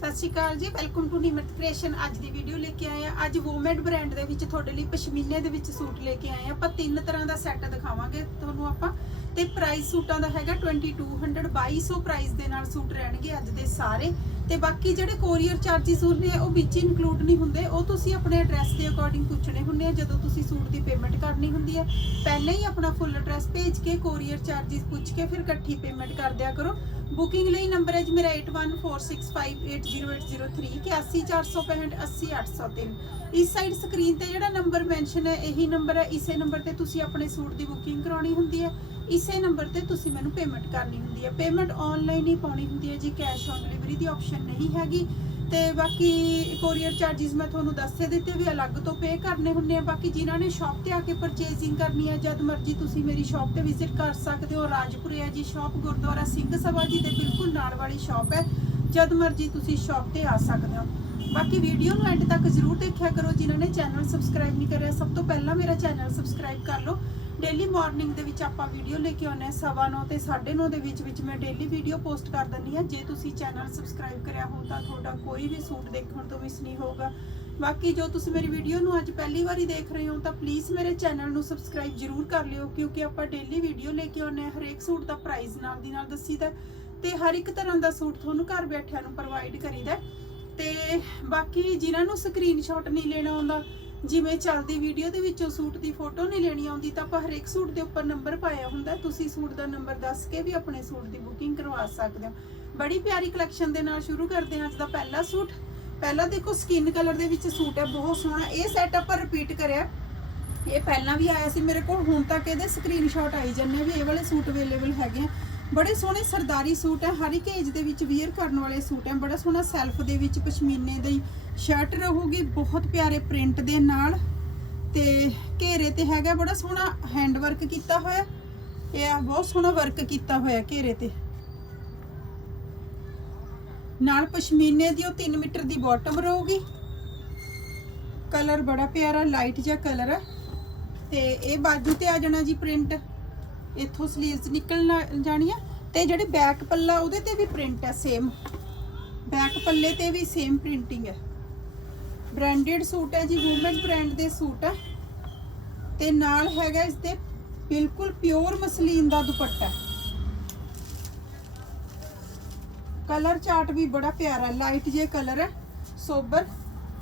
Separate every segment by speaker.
Speaker 1: ਸਤਿ ਸ਼੍ਰੀ ਅਕਾਲ ਜੀ welcome to Nimrat creation ਅੱਜ ਦੀ ਵੀਡੀਓ ਲੈ ਕੇ ਆਏ ਆ। ਅੱਜ ਵੋਮੈਡ ਬ੍ਰਾਂਡ ਦੇ ਵਿੱਚ ਤੁਹਾਡੇ ਲਈ ਪਸ਼ਮੀਨੇ ਦੇ ਵਿੱਚ ਸੂਟ ਲੈ ਕੇ ਆਏ ਆ। ਆਪਾਂ ਤਿੰਨ ਤਰ੍ਹਾਂ ਦਾ ਸੈੱਟ ਦਿਖਾਵਾਂਗੇ ਤੁਹਾਨੂੰ ਆਪਾਂ। ਤੇ ਪ੍ਰਾਈਸ ਸੂਟਾਂ ਦਾ ਹੈਗਾ 2200 2200 ਪ੍ਰਾਈਸ ਦੇ ਨਾਲ ਸੂਟ ਰਹਿਣਗੇ ਅੱਜ ਦੇ ਸਾਰੇ। ਤੇ ਬਾਕੀ ਜਿਹੜੇ ਕੋਰੀਅਰ ਚਾਰजेस ਹੁੰਦੇ ਆ, ਉਹ ਵਿੱਚ ਇਨਕਲੂਡ ਨਹੀਂ ਹੁੰਦੇ। ਉਹ ਤੁਸੀਂ ਆਪਣੇ ਐਡਰੈਸ ਦੇ ਅਕੋਰਡਿੰਗ ਪੁੱਛਣੇ ਹੁੰਦੇ ਆ, ਜਦੋਂ ਤੁਸੀਂ ਸੂਟ ਦੀ ਪੇਮੈਂਟ ਕਰਨੀ ਹੁੰਦੀ ਹੈ ਪਹਿਲਾਂ ਹੀ ਆਪਣਾ ਫੁੱਲ ਐਡਰੈਸ ਭੇਜ ਕੇ ਕੋਰੀਅਰ ਚਾਰजेस ਪੁੱਛ ਕੇ ਫਿਰ ਇਕੱਠੀ ਪੇਮੈਂਟ ਕਰ ਦਿਆ ਕਰੋ। ਬੁਕਿੰਗ ਲਈ ਨੰਬਰ ਹੈ ਜੀ ਮੇਰਾ 8146580803 8146580803 ਇਸ ਸਾਈਡ ਸਕਰੀਨ ਤੇ ਜਿਹੜਾ ਨੰਬਰ ਮੈਂਸ਼ਨ ਹੈ, ਇਹੀ ਨੰਬਰ ਹੈ। ਇਸੇ ਨੰਬਰ ਤੇ ਤੁਸੀਂ ਆਪਣੇ ਸੂਟ ਦੀ ਬੁਕਿੰਗ ਕਰਾਉਣੀ ਹੁੰਦੀ ਹੈ। ਇਸੇ ਨੰਬਰ ਤੇ ਤੁਸੀਂ ਮੈਨੂੰ ਪੇਮੈਂਟ ਕਰਨੀ ਹੁੰਦੀ ਹੈ। ਪੇਮੈਂਟ ਆਨਲਾਈਨ ਹੀ ਪਾਉਣੀ ਹੁੰਦੀ ਹੈ, ਜੀ ਕੈਸ਼ ਔਨ ਡਿਲੀਵਰੀ ਦੀ ਆਪਸ਼ਨ ਨਹੀਂ ਹੈਗੀ। ਤੇ ਬਾਕੀ ਕੋਰੀਅਰ ਚਾਰजेस ਮੈਂ ਤੁਹਾਨੂੰ ਦੱਸੇ ਦਿੱਤੇ ਵੀ ਅਲੱਗ ਤੋਂ ਪੇ ਕਰਨੇ ਹੁੰਦੇ ਆ। ਬਾਕੀ ਜਿਨ੍ਹਾਂ ਨੇ ਸ਼ਾਪ ਤੇ ਆ ਕੇ ਪਰਚੇਜ਼ਿੰਗ ਕਰਨੀ ਹੈ, ਜਦ ਮਰਜ਼ੀ ਤੁਸੀਂ ਮੇਰੀ ਸ਼ਾਪ ਤੇ ਵਿਜ਼ਿਟ ਕਰ ਸਕਦੇ ਹੋ। ਰਾਜਪੁਰੇ ਹੈ ਜੀ ਸ਼ਾਪ ਗੁਰਦੁਆਰਾ ਸਿੰਘ ਸਭਾ ਜੀ ਦੇ ਬਿਲਕੁਲ ਨਾਲ ਵਾਲੀ ਸ਼ਾਪ ਹੈ। ਜਦ ਮਰਜ਼ੀ ਤੁਸੀਂ ਸ਼ਾਪ ਤੇ ਆ ਸਕਦੇ ਹੋ। ਬਾਕੀ ਵੀਡੀਓ ਨੂੰ ਐਂਡ ਤੱਕ ਜ਼ਰੂਰ ਦੇਖਿਆ ਕਰੋ। ਜਿਨ੍ਹਾਂ ਨੇ ਚੈਨਲ ਸਬਸਕ੍ਰਾਈਬ ਨਹੀਂ ਕਰਿਆ, ਸਭ ਤੋਂ ਪਹਿਲਾਂ ਮੇਰਾ ਚੈਨਲ ਸਬਸਕ੍ਰਾਈਬ ਕਰ ਲਓ। ਡੇਲੀ ਮਾਰਨਿੰਗ ਦੇ ਵਿੱਚ ਆਪਾਂ ਵੀਡੀਓ ਲੈ ਕੇ ਆਉਂਦੇ ਹਾਂ, ਸਵਾ ਨੌ ਤੇ 9:30 ਦੇ ਵਿੱਚ ਵਿੱਚ ਮੈਂ ਡੇਲੀ ਵੀਡੀਓ ਪੋਸਟ ਕਰ ਦਿੰਦੀ ਹਾਂ। ਜੇ ਤੁਸੀਂ ਚੈਨਲ ਸਬਸਕ੍ਰਾਈਬ ਕਰਿਆ ਹੋ ਤਾਂ ਤੁਹਾਡਾ ਕੋਈ ਵੀ ਸੂਟ ਦੇਖਣ ਤੋਂ ਮਿਸ ਨਹੀਂ ਹੋਊਗਾ। ਬਾਕੀ ਜੋ ਤੁਸੀਂ ਮੇਰੀ ਵੀਡੀਓ ਨੂੰ ਅੱਜ ਪਹਿਲੀ ਵਾਰੀ ਦੇਖ ਰਹੇ ਹੋ ਤਾਂ ਪਲੀਜ਼ ਮੇਰੇ ਚੈਨਲ ਨੂੰ ਸਬਸਕ੍ਰਾਈਬ ਜ਼ਰੂਰ ਕਰ ਲਿਓ, ਕਿਉਂਕਿ ਆਪਾਂ ਡੇਲੀ ਵੀਡੀਓ ਲੈ ਕੇ ਆਉਂਦੇ ਹਾਂ, ਹਰੇਕ ਸੂਟ ਦਾ ਪ੍ਰਾਈਸ ਨਾਲ ਦੀ ਨਾਲ ਦੱਸੀਦਾ ਤੇ ਹਰ ਇੱਕ ਤਰ੍ਹਾਂ ਦਾ ਸੂਟ ਤੁਹਾਨੂੰ ਘਰ ਬੈਠਿਆਂ ਨੂੰ ਪ੍ਰੋਵਾਈਡ ਕਰੀਦਾ ਤੇ ਬਾਕੀ ਜਿਨ੍ਹਾਂ ਨੂੰ ਸਕਰੀਨਸ਼ਾਟ ਨਹੀਂ ਲੈਣਾ ਆਉਂਦਾ ਜਿਵੇਂ ਚੱਲਦੀ ਵੀਡੀਓ ਦੇ ਵਿੱਚੋਂ ਸੂਟ ਦੀ ਫੋਟੋ ਨਹੀਂ ਲੈਣੀ ਆਉਂਦੀ, ਤਾਂ ਆਪਾਂ ਹਰੇਕ ਸੂਟ ਦੇ ਉੱਪਰ ਨੰਬਰ ਪਾਇਆ ਹੁੰਦਾ। ਤੁਸੀਂ ਸੂਟ ਦਾ ਨੰਬਰ ਦੱਸ ਕੇ ਵੀ ਆਪਣੇ ਸੂਟ ਦੀ ਬੁਕਿੰਗ ਕਰਵਾ ਸਕਦੇ ਹੋ। ਬੜੀ ਪਿਆਰੀ ਕਲੈਕਸ਼ਨ ਦੇ ਨਾਲ ਸ਼ੁਰੂ ਕਰਦੇ ਹਾਂ ਅੱਜ ਦਾ ਪਹਿਲਾ ਸੂਟ। ਪਹਿਲਾ ਦੇਖੋ ਸਕਿਨ ਕਲਰ ਦੇ ਵਿੱਚ ਸੂਟ ਹੈ, ਬਹੁਤ ਸੋਹਣਾ। ਇਹ ਸੈਟ ਆਪਾਂ ਰਿਪੀਟ ਕਰਿਆ। ਇਹ ਪਹਿਲਾਂ ਵੀ ਆਇਆ ਸੀ ਮੇਰੇ ਕੋਲ, ਹੁਣ ਤੱਕ ਇਹਦੇ ਸਕਰੀਨਸ਼ਾਟ ਆਈ ਜਾਂਦੇ ਵੀ ਇਹ ਵਾਲੇ ਸੂਟ ਅਵੇਲੇਬਲ ਹੈਗੇ ਆ। ਬੜੇ ਸੋਹਣੇ ਸਰਦਾਰੀ ਸੂਟ ਹੈ, ਹਰ ਇੱਕ ਏਜ ਦੇ ਵਿੱਚ ਵੇਅਰ ਕਰਨ ਵਾਲੇ ਸੂਟ ਹੈ। ਬੜਾ ਸੋਹਣਾ ਸੈਲਫ ਦੇ ਵਿੱਚ, ਪਸ਼ਮੀਨੇ ਦੇ ਸ਼ਰਟ ਰਹੂਗੀ, ਬਹੁਤ ਪਿਆਰੇ ਪ੍ਰਿੰਟ ਦੇ ਨਾਲ। ਤੇ ਘੇਰੇ ਤੇ ਹੈਗਾ ਬੜਾ ਸੋਹਣਾ ਹੈਂਡ ਵਰਕ ਕੀਤਾ ਹੋਇਆ। ਇਹ ਆ, ਬਹੁਤ ਸੋਹਣਾ ਵਰਕ ਕੀਤਾ ਹੋਇਆ ਘੇਰੇ ਤੇ। ਨਾਲ ਪਸ਼ਮੀਨੇ ਦੀ ਉਹ 3 ਮੀਟਰ ਦੀ ਬਾਟਮ ਰਹੂਗੀ। ਕਲਰ ਬੜਾ ਪਿਆਰਾ ਲਾਈਟ ਜਿਹਾ ਕਲਰ ਹੈ ਤੇ ਇਹ ਬਾਜੂ ਤੇ ਆ ਜਾਣਾ ਜੀ ਪ੍ਰਿੰਟ ਇੱਥੋਂ ਸਲੀਵਸ ਨਿਕਲ ਜਾਣੀਆਂ। ਤੇ ਜਿਹੜੇ ਬੈਕ ਪੱਲਾ ਉਹਦੇ ਤੇ ਵੀ ਪ੍ਰਿੰਟ ਹੈ ਸੇਮ ਬੈਕ ਪੱਲੇ ਤੇ ਵੀ ਸੇਮ ਪ੍ਰਿੰਟਿੰਗ ਹੈ ਬ੍ਰਾਂਡਡ ਸੂਟ ਹੈ ਜੀ ਵੂਮਨ ਬ੍ਰਾਂਡ ਦੇ ਸੂਟ ਹੈ ਤੇ ਨਾਲ ਹੈਗਾ ਇਸ ਦੇ ਬਿਲਕੁਲ ਪਿਓਰ ਮਸਲੀਨ ਦਾ ਦੁਪੱਟਾ। ਕਲਰ ਚਾਰਟ ਵੀ ਬੜਾ ਪਿਆਰਾ ਲਾਈਟ ਜੇ ਕਲਰ ਹੈ, ਸੋਬਰ।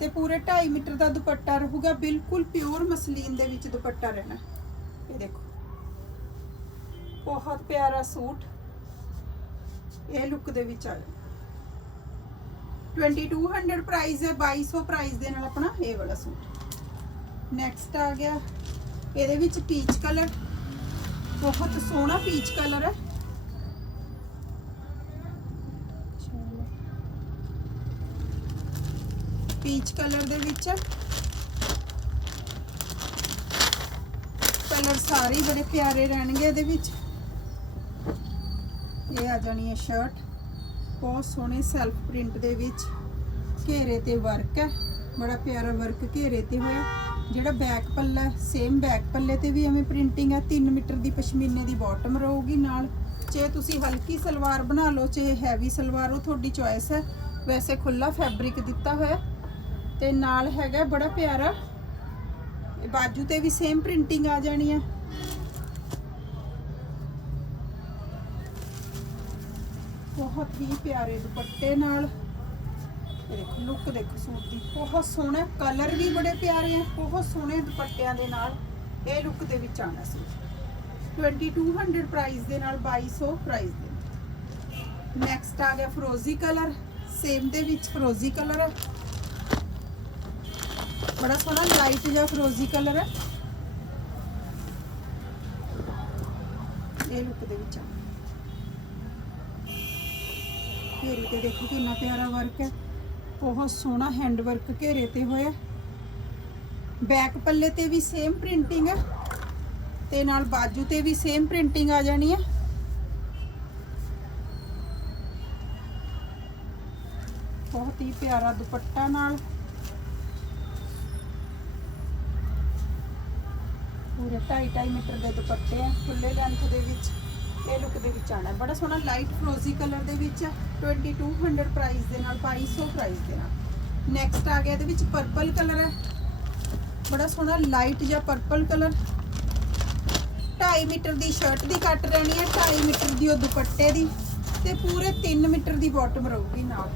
Speaker 1: ਤੇ ਪੂਰੇ 2.5 ਮੀਟਰ ਦਾ ਦੁਪੱਟਾ ਰਹੂਗਾ, ਬਿਲਕੁਲ ਪਿਓਰ ਮਸਲੀਨ ਦੇ ਵਿੱਚ ਦੁਪੱਟਾ ਰਹਿਣਾ। ਇਹ ਦੇਖੋ। ਬਹੁਤ ਪਿਆਰਾ ਸੂਟ। ਇਹ ਲੁੱਕ ਦੇ ਵਿੱਚ ਆ ਗਿਆ। 2200 ਪ੍ਰਾਈਸ ਹੈ 2200 ਪ੍ਰਾਈਸ ਦੇ ਨਾਲ ਆਪਣਾ ਇਹ ਵਾਲਾ ਸੂਟ। ਨੈਕਸਟ ਆ ਗਿਆ, ਇਹਦੇ ਵਿੱਚ ਪੀਚ ਕਲਰ ਬਹੁਤ ਸੋਹਣਾ ਪੀਚ ਕਲਰ ਹੈ। ਪੀਚ ਕਲਰ ਦੇ ਵਿੱਚ ਕਲਰ ਸਾਰੇ ਬੜੇ ਪਿਆਰੇ ਰਹਿਣਗੇ ਇਹਦੇ ਵਿੱਚ। ਇਹ ਆ ਜਾਣੀ ਹੈ ਸ਼ਰਟ ਬਹੁਤ ਸੋਹਣੇ ਸੈਲਫ ਪ੍ਰਿੰਟ ਦੇ ਵਿੱਚ ਘੇਰੇ ਤੇ ਵਰਕ ਹੈ। ਬੜਾ ਪਿਆਰਾ ਵਰਕ ਘੇਰੇ ਤੇ ਹੋਇਆ। ਜਿਹੜਾ ਬੈਕ ਪੱਲਾ ਸੇਮ ਬੈਕ ਪੱਲੇ ਤੇ ਵੀ ਐਵੇਂ ਪ੍ਰਿੰਟਿੰਗ ਹੈ। 3 ਮੀਟਰ ਦੀ ਪਸ਼ਮੀਨੇ ਦੀ ਬਾਟਮ ਰਹੂਗੀ ਨਾਲ। ਚਾਹੇ ਤੁਸੀਂ ਹਲਕੀ ਸਲਵਾਰ ਬਣਾ ਲਓ ਚਾਹੇ ਹੈਵੀ ਸਲਵਾਰ, ਉਹ ਤੁਹਾਡੀ ਚੋਇਸ ਹੈ। ਵੈਸੇ ਖੁੱਲਾ ਫੈਬਰਿਕ ਦਿੱਤਾ ਹੋਇਆ। ਤੇ ਨਾਲ ਹੈਗਾ ਬੜਾ ਪਿਆਰਾ। ਬਾਜੂ ਤੇ ਵੀ ਸੇਮ ਪ੍ਰਿੰਟਿੰਗ ਆ ਜਾਣੀ ਹੈ। ਬਹੁਤ ਹੀ ਪਿਆਰੇ ਦੁਪੱਟੇ ਨਾਲ। ਇਹ ਦੇਖੋ ਲੁੱਕ ਦੇਖੋ, ਸੂਟ ਦੀ। ਬਹੁਤ ਸੋਹਣਾ ਕਲਰ ਵੀ ਬੜੇ ਪਿਆਰੇ ਆ, ਬਹੁਤ ਸੋਹਣੇ ਦੁਪੱਟਿਆਂ ਦੇ ਨਾਲ ਇਹ ਲੁੱਕ ਦੇ ਵਿੱਚ ਆਣਾ ਸੀ। 2200 ਪ੍ਰਾਈਸ ਦੇ ਨਾਲ 2200 ਪ੍ਰਾਈਸ ਦੇ ਨੈਕਸਟ ਆ ਗਿਆ ਫਰੋਜ਼ੀ ਕਲਰ ਸੇਮ ਦੇ ਵਿੱਚ ਫਰੋਜ਼ੀ ਕਲਰ ਹੈ ਬੜਾ ਸੋਹਣਾ ਲਾਈਟ ਜਿਹਾ ਫਰੋਜ਼ੀ ਕਲਰ ਹੈ ਇਹ ਲੁੱਕ ਦੇ ਵਿੱਚ ਆ ਤੇ ਦੇਖੋ ਕਿੰਨਾ ਪਿਆਰਾ ਵਰਕ ਹੈ। ਬਹੁਤ ਸੋਹਣਾ ਹੈਂਡ ਵਰਕ ਘੇਰੇ ਤੇ ਹੋਇਆ। ਬੈਕ ਪੱਲੇ ਤੇ ਵੀ ਸੇਮ ਪ੍ਰਿੰਟਿੰਗ ਹੈ। ਤੇ ਨਾਲ ਬਾਜੂ ਤੇ ਵੀ ਸੇਮ ਪ੍ਰਿੰਟਿੰਗ ਆ ਜਾਣੀ ਹੈ। ਬਹੁਤ ਹੀ ਪਿਆਰਾ ਦੁਪੱਟਾ ਨਾਲ। ਪੂਰੇ 2.5 ਮੀਟਰ ਦੇ ਦੁਪੱਟੇ ਆ ਖੁੱਲੇ ਲੈਂਥ ਦੇ ਵਿੱਚ। ਇਹ ਲੁੱਕ ਦੇ ਵਿੱਚ ਆਣਾ ਬੜਾ ਸੋਹਣਾ ਲਾਈਟ ਫਰੋਜ਼ੀ ਕਲਰ ਦੇ ਵਿੱਚ ਆ। 2200 ਪ੍ਰਾਈਸ ਦੇ ਨਾਲ 2200 ਪ੍ਰਾਈਸ ਦੇ ਨਾਲ। ਨੈਕਸਟ ਆ ਗਿਆ ਇਹਦੇ ਵਿੱਚ ਪਰਪਲ ਕਲਰ ਹੈ। ਬੜਾ ਸੋਹਣਾ ਲਾਈਟ ਜਾਂ ਪਰਪਲ ਕਲਰ 2.5 ਮੀਟਰ ਦੀ ਸ਼ਰਟ ਦੀ ਕੱਟ ਰਹਿਣੀ ਹੈ 2.5 ਮੀਟਰ ਦੀ ਉਹ ਦੁਪੱਟੇ ਦੀ। ਤੇ ਪੂਰੇ 3 ਮੀਟਰ ਦੀ ਬਾਟਮ ਰਹੂਗੀ ਨਾਲ।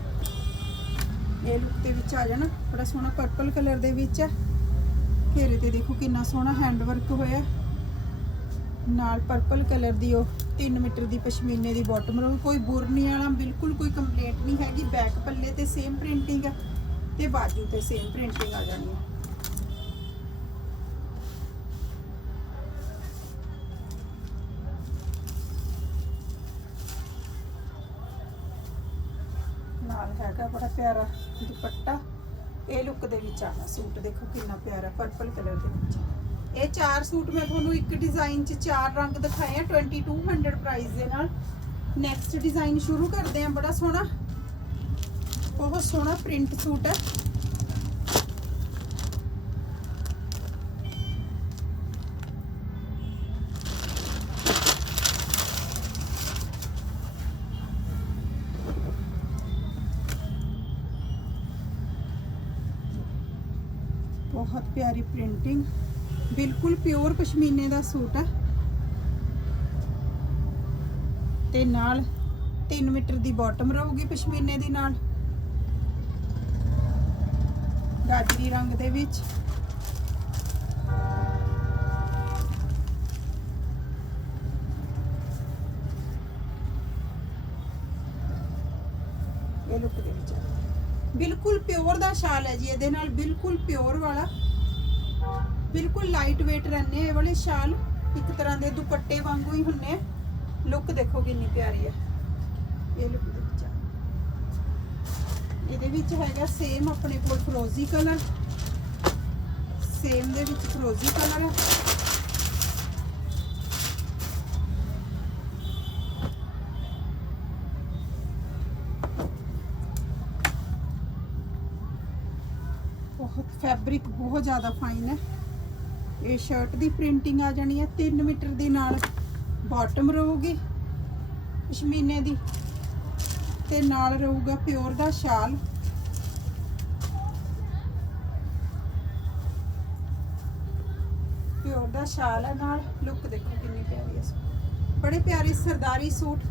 Speaker 1: ਇਹ ਲੁੱਕ ਦੇ ਵਿੱਚ ਆ ਜਾਣਾ। ਬੜਾ ਸੋਹਣਾ ਪਰਪਲ ਕਲਰ ਦੇ ਵਿੱਚ ਹੈ ਘੇਰੇ ਤੇ ਦੇਖੋ ਕਿੰਨਾ ਸੋਹਣਾ ਹੈਂਡ ਵਰਕ ਹੋਇਆ। ਨਾਲ ਪਰਪਲ ਕਲਰ ਦੀ ਉਹ 3 ਮੀਟਰ ਦੀ ਪਸ਼ਮੀਨੇ ਦੀ ਬਾਟਮ ਰਹੂ ਕੋਈ ਬੁਰਨੀ ਵਾਲਾ ਬਿਲਕੁਲ ਕੋਈ ਕੰਪਲੇਂਟ ਨਹੀਂ ਹੈਗੀ ਬੈਕ ਪੱਲੇ ਤੇ ਸੇਮ ਪ੍ਰਿੰਟਿੰਗ ਹੈ ਤੇ ਬਾਜੂ ਤੇ ਸੇਮ ਪ੍ਰਿੰਟਿੰਗ ਆ ਜਾਣੀ ਹੈ। ਨਾਲ ਹੈਗਾ ਬੜਾ ਪਿਆਰਾ ਦੁਪੱਟਾ। ਇਹ ਲੁੱਕ ਦੇ ਵਿੱਚ ਆਣਾ ਸੂਟ ਦੇਖੋ ਕਿੰਨਾ ਪਿਆਰਾ ਪਰਪਲ ਕਲਰ ਦੇ ਵਿੱਚ। ਇਹ ਚਾਰ ਸੂਟ ਮੈਂ ਤੁਹਾਨੂੰ ਇੱਕ ਡਿਜ਼ਾਈਨ 'ਚ ਚਾਰ ਰੰਗ ਦਿਖਾਏ ਆ 2200 ਪ੍ਰਾਈਸ ਦੇ ਨਾਲ। ਨੈਕਸਟ ਡਿਜ਼ਾਈਨ ਸ਼ੁਰੂ ਕਰਦੇ ਆ, ਬੜਾ ਸੋਹਣਾ। ਬਹੁਤ ਸੋਹਣਾ ਪ੍ਰਿੰਟ ਸੂਟ ਹੈ। ਬਹੁਤ ਪਿਆਰੀ ਪ੍ਰਿੰਟਿੰਗ ਬਿਲਕੁਲ ਪਿਓਰ ਪਸ਼ਮੀਨੇ ਦਾ ਸੂਟ ਆ। ਤੇ ਨਾਲ 3 ਮੀਟਰ ਦੀ ਬਾਟਮ ਰਹੂਗੀ ਪਸ਼ਮੀਨੇ ਦੀ ਨਾਲ। ਗਾਜਰੀ ਰੰਗ ਦੇ ਵਿੱਚ। ਇਹ ਲੁੱਕ ਦੇ ਵਿੱਚ ਬਿਲਕੁਲ ਪਿਓਰ ਦਾ ਸ਼ਾਲ ਹੈ ਜੀ, ਇਹਦੇ ਨਾਲ ਬਿਲਕੁਲ ਪਿਓਰ ਵਾਲਾ। ਬਿਲਕੁਲ ਲਾਈਟ weight ਰਹਿੰਦੇ ਆ, ਇਹ ਵਾਲੇ ਸ਼ਾਲ ਇੱਕ ਤਰ੍ਹਾਂ ਦੇ ਦੁਪੱਟੇ ਵਾਂਗੂ ਹੀ ਹੁੰਨੇ ਲੁੱਕ ਦੇਖੋ ਕਿੰਨੀ ਪਿਆਰੀ ਹੈ ਇਹ ਲੁੱਕ ਦੇ ਵਿੱਚ ਇਹਦੇ ਵਿੱਚ ਹੈਗਾ ਸੇਮ ਆਪਣੇ ਕੋਲ ਫਰੋਜ਼ੀ ਕਲਰ ਸੇਮ ਦੇ ਵਿੱਚ ਫਰੋਜ਼ੀ ਕਲਰ ਹੈ ਫੈਬਰਿਕ ਬਹੁਤ ਜ਼ਿਆਦਾ ਫਾਈਨ ਹੈ ਇਹ ਸ਼ਰਟ ਦੀ ਪ੍ਰਿੰਟਿੰਗ ਆ ਜਾਣੀ ਹੈ 3 ਮੀਟਰ ਦੀ ਨਾਲ ਬਾਟਮ ਰਹੂਗੀ ਪਸ਼ਮੀਨੇ ਦੀ। ਤੇ ਨਾਲ ਰਹੂਗਾ ਪਿਓਰ ਦਾ ਸ਼ਾਲ। ਪਿਓਰ ਦਾ ਸ਼ਾਲ ਹੈ ਨਾਲ। ਲੁੱਕ ਦੇਖੋ ਕਿੰਨੀ ਪਿਆਰੀ ਹੈ ਬੜੇ ਪਿਆਰੇ ਸਰਦਾਰੀ ਸੂਟ।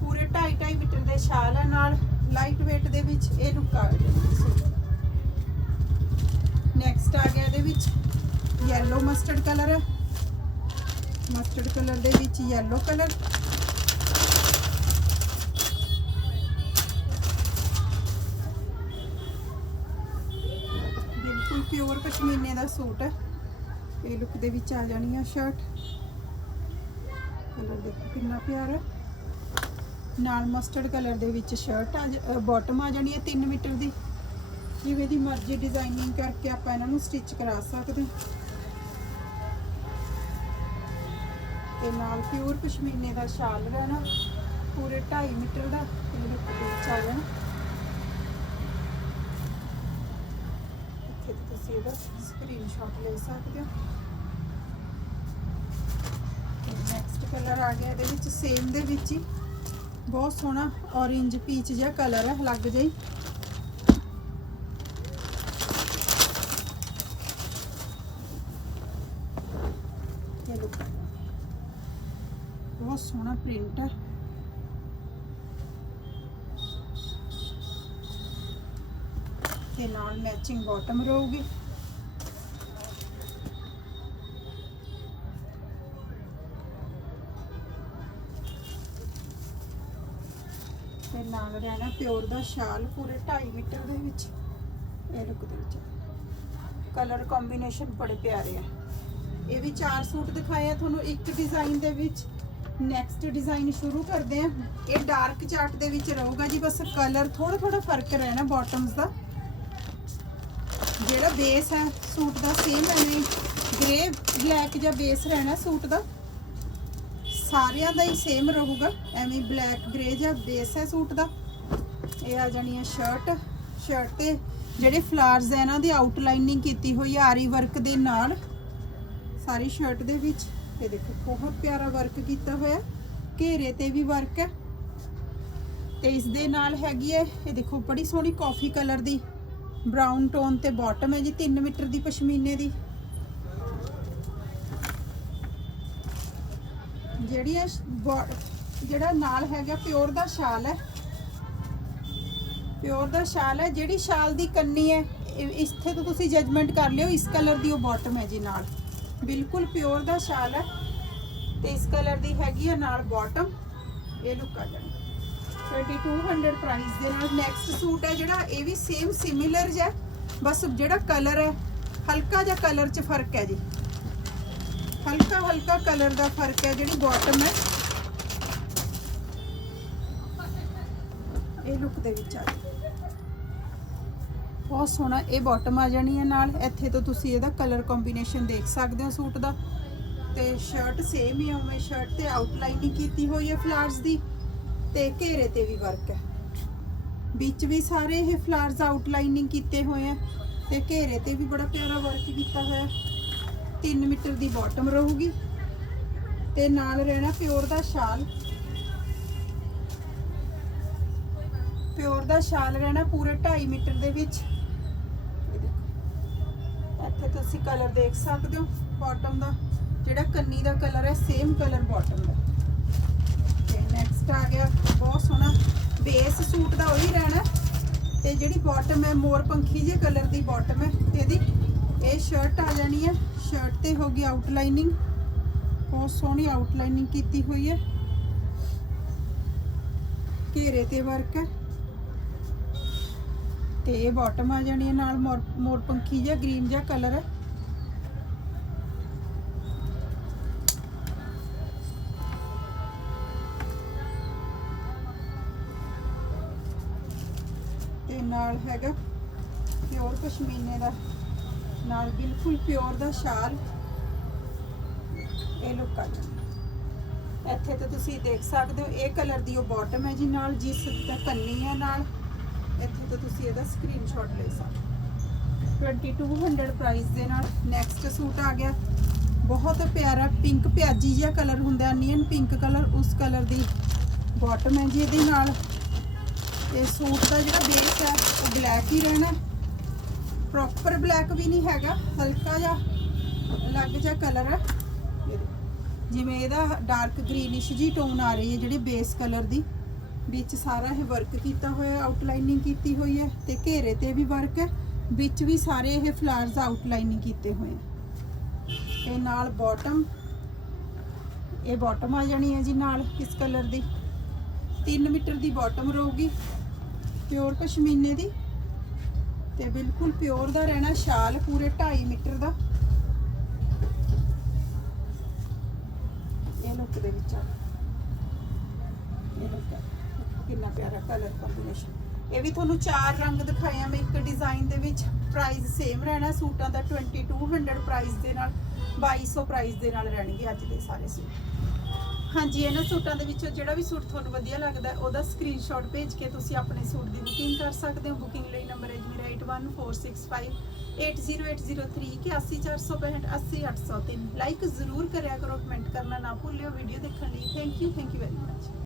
Speaker 1: ਪੂਰੇ 2.5 2.5 ਮੀਟਰ ਦੇ ਸ਼ਾਲ ਹੈ ਨਾਲ। ਲਾਈਟ weight ਦੇ ਵਿੱਚ ਇਹ ਲੁੱਕ ਆ ਜਾਂਦੀ ਨੈਕਸਟ ਆ ਗਿਆ ਇਹਦੇ ਵਿੱਚ। Yellow ਮਸਟਰਡ ਕਲਰ ਹੈ। ਮਸਟਰਡ ਕਲਰ ਦੇ ਵਿੱਚ yellow ਕਲਰ ਬਿਲਕੁਲ ਪਿਓਰ ਪਸ਼ਮੀਨੇ ਦਾ ਸੂਟ ਹੈ। ਇਹ ਲੁੱਕ ਦੇ ਵਿੱਚ ਆ ਜਾਣੀ ਆ ਸ਼ਰਟ ਕਲਰ ਦੇਖੋ ਕਿੰਨਾ ਪਿਆਰਾ ਨਾਲ ਮਸਟਰਡ ਕਲਰ ਦੇ ਵਿੱਚ ਸ਼ਰਟ ਆ ਬਾਟਮ ਆ ਜਾਣੀ ਹੈ 3 ਮੀਟਰ ਦੀ। ਜਿਵੇਂ ਦੀ ਮਰਜ਼ੀ ਡਿਜ਼ਾਈਨਿੰਗ ਕਰਕੇ ਆਪਾਂ ਇਹਨਾਂ ਨੂੰ ਸਟਿਚ ਕਰਾ ਸਕਦੇ ਹਾਂ। ਤੇ ਨਾਲ ਪਿਓਰ ਪਸ਼ਮੀਨੇ ਦਾ ਸ਼ਾਲ ਰਹਿਣਾ ਪੂਰੇ 2.5 ਮੀਟਰ ਦਾ ਇਹ ਲੁੱਕ ਦੇ ਵਿੱਚ ਇੱਥੇ ਤੁਸੀਂ ਇਹਦਾ ਸਕਰੀਨਸ਼ਾਟ ਲੈ ਸਕਦੇ ਹੋ। ਨੈਕਸਟ ਕਲਰ ਆ ਗਿਆ ਇਹਦੇ ਵਿੱਚ ਸੇਮ ਦੇ ਵਿੱਚ ਹੀ। ਬਹੁਤ ਸੋਹਣਾ orange ਪੀਚ ਜਿਹਾ ਕਲਰ ਹੈ ਲੱਗ ਜਾਈ ਇਹ ਲੁੱਕ ਬਹੁਤ ਸੋਹਣਾ ਪ੍ਰਿੰਟ ਹੈ। ਤੇ ਨਾਲ ਮੈਚਿੰਗ ਬਾਟਮ ਰਹੂਗੀ। ਤੇ ਨਾਲ ਰਹਿਣਾ ਪਿਓਰ ਦਾ ਸ਼ਾਲ ਪੂਰੇ 2.5 ਮੀਟਰ ਦੇ ਵਿੱਚ। ਇਹ ਲੁੱਕ ਦੇ ਵਿੱਚ। ਕਲਰ ਕੰਬੀਨੇਸ਼ਨ ਬੜੇ ਪਿਆਰੇ ਆ। ਇਹ ਵੀ ਚਾਰ ਸੂਟ ਦਿਖਾਏ ਆ ਤੁਹਾਨੂੰ, ਇੱਕ ਡਿਜ਼ਾਈਨ ਦੇ ਵਿੱਚ ਨੈਕਸਟ ਡਿਜ਼ਾਈਨ ਸ਼ੁਰੂ ਕਰਦੇ ਆ ਇਹ ਡਾਰਕ ਚਾਰਟ ਦੇ ਵਿੱਚ ਰਹੂਗਾ ਜੀ, ਬਸ ਕਲਰ ਥੋੜਾ ਥੋੜਾ ਫ਼ਰਕ ਰਹਿਣਾ ਬਾਟਮਸ ਦਾ। ਜਿਹੜਾ ਬੇਸ ਹੈ ਸੂਟ ਦਾ ਸੇਮ ਐਵੇਂ ਗ੍ਰੇ ਬਲੈਕ ਜਾਂ ਬੇਸ ਰਹਿਣਾ ਸੂਟ ਦਾ। ਸਾਰਿਆਂ ਦਾ ਹੀ ਸੇਮ ਰਹੂਗਾ, ਐਵੇਂ ਬਲੈਕ ਗ੍ਰੇ ਜਾਂ ਬੇਸ ਹੈ ਸੂਟ ਦਾ। ਇਹ ਆ ਜਾਣੀ ਹੈ ਸ਼ਰਟ ਸ਼ਰਟ ਤੇ ਜਿਹੜੇ ਫਲਾਵਰਸ ਹੈ, ਇਹਨਾਂ ਦੀ ਆਊਟਲਾਈਨਿੰਗ ਕੀਤੀ ਹੋਈ ਆਰੀ ਵਰਕ ਦੇ ਨਾਲ। ਸਾਰੀ ਸ਼ਰਟ ਦੇ ਵਿੱਚ। ਇਹ ਦੇਖੋ, ਬਹੁਤ ਪਿਆਰਾ ਵਰਕ ਕੀਤਾ ਹੋਇਆ ਘੇਰੇ ਤੇ ਵੀ ਵਰਕ ਹੈ। ਤੇ ਇਸ ਦੇ ਨਾਲ ਹੈਗੀ ਹੈ, ਇਹ ਦੇਖੋ, ਬੜੀ ਸੋਹਣੀ ਕਾਫੀ ਕਲਰ ਦੀ। ਬ੍ਰਾਊਨ ਟੋਨ ਤੇ ਬਾਟਮ ਹੈ ਜੀ 3 ਮੀਟਰ ਦੀ ਪਸ਼ਮੀਨੇ ਦੀ। ਜਿਹੜੀ ਹੈ ਬੋ- ਜਿਹੜਾ ਨਾਲ ਹੈਗਾ ਪਿਓਰ ਦਾ ਸ਼ਾਲ ਹੈ। ਪਿਓਰ ਦਾ ਸ਼ਾਲ ਹੈ, ਜਿਹੜੀ ਸ਼ਾਲ ਦੀ ਕੰਨੀ ਹੈ, ਇਹ- ਇੱਥੇ ਤੋਂ ਤੁਸੀਂ ਜਜਮੈਂਟ ਕਰ ਲਿਓ, ਇਸ ਕਲਰ ਦੀ ਉਹ ਬਾਟਮ ਹੈ ਜੀ ਨਾਲ। ਬਿਲਕੁਲ ਪਿਓਰ ਦਾ ਸ਼ਾਲ ਹੈ ਤੇ ਇਸ ਕਲਰ ਦੀ ਹੈਗੀ ਹੈ ਨਾਲ ਬਾਟਮ ਇਹ ਲੁੱਕ ਆ ਜਾਣੀ। 2200 ਪ੍ਰਾਈਸ ਦੇ ਨਾਲ ਨੈਕਸਟ ਸੂਟ ਹੈ ਜਿਹੜਾ, ਇਹ ਵੀ ਸੇਮ ਸਿਮਿਲਰ ਜਿਹਾ। ਬਸ ਜਿਹੜਾ ਕਲਰ ਹੈ, ਹਲਕਾ ਜਿਹਾ ਕਲਰ 'ਚ ਫ਼ਰਕ ਹੈ ਜੀ। ਹਲਕਾ ਹਲਕਾ ਕਲਰ ਦਾ ਫ਼ਰਕ ਹੈ ਜਿਹੜੀ ਬਾਟਮ ਹੈ। ਇਹ ਲੁੱਕ ਦੇ ਵਿੱਚ ਆ ਜਾਊ। ਬਹੁਤ ਸੋਹਣਾ, ਇਹ ਬਾਟਮ ਆ ਜਾਣੀ ਹੈ ਨਾਲ। ਇੱਥੇ ਤੋਂ ਤੁਸੀਂ ਇਹਦਾ ਕਲਰ ਕੰਬੀਨੇਸ਼ਨ ਦੇਖ ਸਕਦੇ ਹੋ ਸੂਟ ਦਾ। ਤੇ ਸ਼ਰਟ ਸੇਮ ਹੀ ਉਵੇਂ ਸ਼ਰਟ ਤੇ ਆਊਟਲਾਈਨਿੰਗ ਕੀਤੀ ਹੋਈ ਹੈ ਫਲਾਰਸ ਦੀ। ਤੇ ਘੇਰੇ ਤੇ ਵੀ ਵਰਕ ਹੈ। ਵਿੱਚ ਵੀ ਸਾਰੇ ਇਹ ਫਲਾਰਸ ਆਊਟਲਾਈਨਿੰਗ ਕੀਤੇ ਹੋਏ ਆ। ਤੇ ਘੇਰੇ ਤੇ ਵੀ ਬੜਾ ਪਿਆਰਾ ਵਰਕ ਕੀਤਾ ਹੋਇਆ 3 ਮੀਟਰ ਦੀ ਬਾਟਮ ਰਹੂਗੀ। ਤੇ ਨਾਲ ਰਹਿਣਾ ਪਿਓਰ ਦਾ ਸ਼ਾਲ। ਪਿਓਰ ਦਾ ਸ਼ਾਲ ਰਹਿਣਾ ਪੂਰੇ 2.5 ਮੀਟਰ ਦੇ ਵਿੱਚ। ਇੱਥੇ ਤੁਸੀਂ ਕਲਰ ਦੇਖ ਸਕਦੇ ਹੋ ਬਾਟਮ ਦਾ। ਜਿਹੜਾ ਕੰਨੀ ਦਾ ਕਲਰ ਹੈ ਸੇਮ ਕਲਰ ਬਾਟਮ ਦਾ। ਤੇ ਨੈਕਸਟ ਆ ਗਿਆ, ਬਹੁਤ ਸੋਹਣਾ। ਬੇਸ ਸੂਟ ਦਾ ਉਹੀ ਰਹਿਣਾ। ਤੇ ਜਿਹੜੀ ਬਾਟਮ ਹੈ, ਮੋਰ ਪੰਖੀ ਜੇ ਕਲਰ ਦੀ ਬਾਟਮ ਹੈ, ਤੇ ਇਹਦੀ ਇਹ ਸ਼ਰਟ ਆ ਜਾਣੀ ਹੈ। ਸ਼ਰਟ ਤੇ ਹੋ ਗਈ ਆਊਟਲਾਈਨਿੰਗ ਬਹੁਤ ਸੋਹਣੀ ਆਊਟਲਾਈਨਿੰਗ ਕੀਤੀ ਹੋਈ ਹੈ। ਘੇਰੇ ਤੇ ਵਰਕ ਹੈ। ਤੇ ਇਹ ਬਾਟਮ ਆ ਜਾਣੀ ਹੈ ਨਾਲ ਮੋਰ ਮੋਰ ਪੰਖੀ ਜਿਹਾ ਗ੍ਰੀਨ ਜਿਹਾ ਕਲਰ ਤੇ ਨਾਲ ਹੈਗਾ ਪਿਓਰ ਪਸ਼ਮੀਨੇ ਦਾ, ਨਾਲ ਬਿਲਕੁਲ ਪਿਓਰ ਦਾ ਸ਼ਾਲ। ਇਹ ਲੁੱਕ ਆ ਇੱਥੇ ਤੇ ਤੁਸੀਂ ਦੇਖ ਸਕਦੇ ਹੋ, ਇਹ ਕਲਰ ਦੀ ਉਹ ਬਾਟਮ ਹੈ ਜੀ, ਨਾਲ ਜਿਸ ਦਾ ਕੰਨੀ ਹੈ ਨਾਲ। ਇੱਥੇ ਤੋਂ ਤੁਸੀਂ ਇਹਦਾ ਸਕਰੀਨਸ਼ਾਟ ਲੈ ਸਕਦੇ ਹੋ। 2200 ਪ੍ਰਾਈਸ ਦੇ ਨਾਲ। ਨੈਕਸਟ ਸੂਟ ਆ ਗਿਆ। ਬਹੁਤ ਪਿਆਰਾ ਪਿੰਕ ਪਿਆਜੀ ਜਿਹਾ ਕਲਰ ਹੁੰਦਾ ਅਨੀਅਨ ਪਿੰਕ ਕਲਰ ਉਸ ਕਲਰ ਦੀ ਬਾਟਮ ਹੈ ਜੀ ਇਹਦੇ ਨਾਲ। ਤੇ ਸੂਟ ਦਾ ਜਿਹੜਾ ਬੇਸ ਹੈ ਉਹ ਬਲੈਕ ਹੀ ਰਹਿਣਾ। ਪ੍ਰੋਪਰ ਬਲੈਕ ਵੀ ਨਹੀਂ ਹੈਗਾ ਹਲਕਾ ਜਿਹਾ ਅਲੱਗ ਜਿਹਾ ਕਲਰ ਹੈ ਇਹ। ਜਿਵੇਂ ਇਹਦਾ ਡਾਰਕ ਗ੍ਰੀਨਿਸ਼ ਜੀ ਟੋਨ ਆ ਰਹੀ ਹੈ ਜਿਹੜੀ ਬੇਸ ਕਲਰ ਦੀ। ਵਿੱਚ ਸਾਰਾ ਇਹ ਵਰਕ ਕੀਤਾ ਹੋਇਆ ਆਊਟਲਾਈਨਿੰਗ ਕੀਤੀ ਹੋਈ ਹੈ ਤੇ ਘੇਰੇ ਤੇ ਵੀ ਵਰਕ ਹੈ, ਵਿੱਚ ਵੀ ਸਾਰੇ ਇਹ ਫਲਾਵਰਸ ਆਊਟਲਾਈਨਿੰਗ ਕੀਤੇ ਹੋਏ ਹੈ। ਤੇ ਨਾਲ ਬਾਟਮ ਇਹ ਬਾਟਮ ਆ ਜਾਣੀ ਹੈ ਜੀ ਨਾਲ ਇਸ ਕਲਰ ਦੀ। 3 ਮੀਟਰ ਦੀ ਬਾਟਮ ਰਹੂਗੀ ਪਿਓਰ ਪਸ਼ਮੀਨੇ ਦੀ ਤੇ ਬਿਲਕੁਲ ਪਿਓਰ ਦਾ ਰਹਿਣਾ ਸ਼ਾਲ ਪੂਰੇ 2.5 ਮੀਟਰ ਦਾ। ਇਹ ਲੁੱਕ ਦੇ ਵਿੱਚ ਆ। ਇਹ ਲੁੱਕ ਕਿੰਨਾ ਪਿਆਰਾ ਕਲਰ ਕੰਬੀਨੇਸ਼ਨ ਇਹ ਵੀ ਤੁਹਾਨੂੰ ਚਾਰ ਰੰਗ ਦਿਖਾਏ ਆ ਮੈਂ ਇੱਕ ਡਿਜ਼ਾਈਨ ਦੇ ਵਿੱਚ। ਪ੍ਰਾਈਸ ਸੇਮ ਰਹਿਣਾ ਸੂਟਾਂ ਦਾ 2200 ਪ੍ਰਾਈਸ ਦੇ ਨਾਲ 2200 ਪ੍ਰਾਈਸ ਦੇ ਨਾਲ ਰਹਿਣਗੇ ਅੱਜ ਦੇ ਸਾਰੇ ਸੂਟ। ਹਾਂਜੀ ਇਹਨਾਂ ਸੂਟਾਂ ਦੇ ਵਿੱਚੋਂ ਜਿਹੜਾ ਵੀ ਸੂਟ ਤੁਹਾਨੂੰ ਵਧੀਆ ਲੱਗਦਾ ਹੈ, ਉਹਦਾ ਸਕਰੀਨਸ਼ਾਟ ਭੇਜ ਕੇ ਤੁਸੀਂ ਆਪਣੇ ਸੂਟ ਦੀ ਬੁਕਿੰਗ ਕਰ ਸਕਦੇ ਹੋ। ਬੁਕਿੰਗ ਲਈ ਨੰਬਰ ਹੈ ਜੀ ਮੇਰਾ 8146580803 80465 80803 ਲਾਈਕ ਜ਼ਰੂਰ ਕਰਿਆ ਕਰੋ ਕਮੈਂਟ ਕਰਨਾ ਨਾ ਭੁੱਲਿਓ। ਵੀਡੀਓ ਦੇਖਣ ਲਈ thank you thank you very much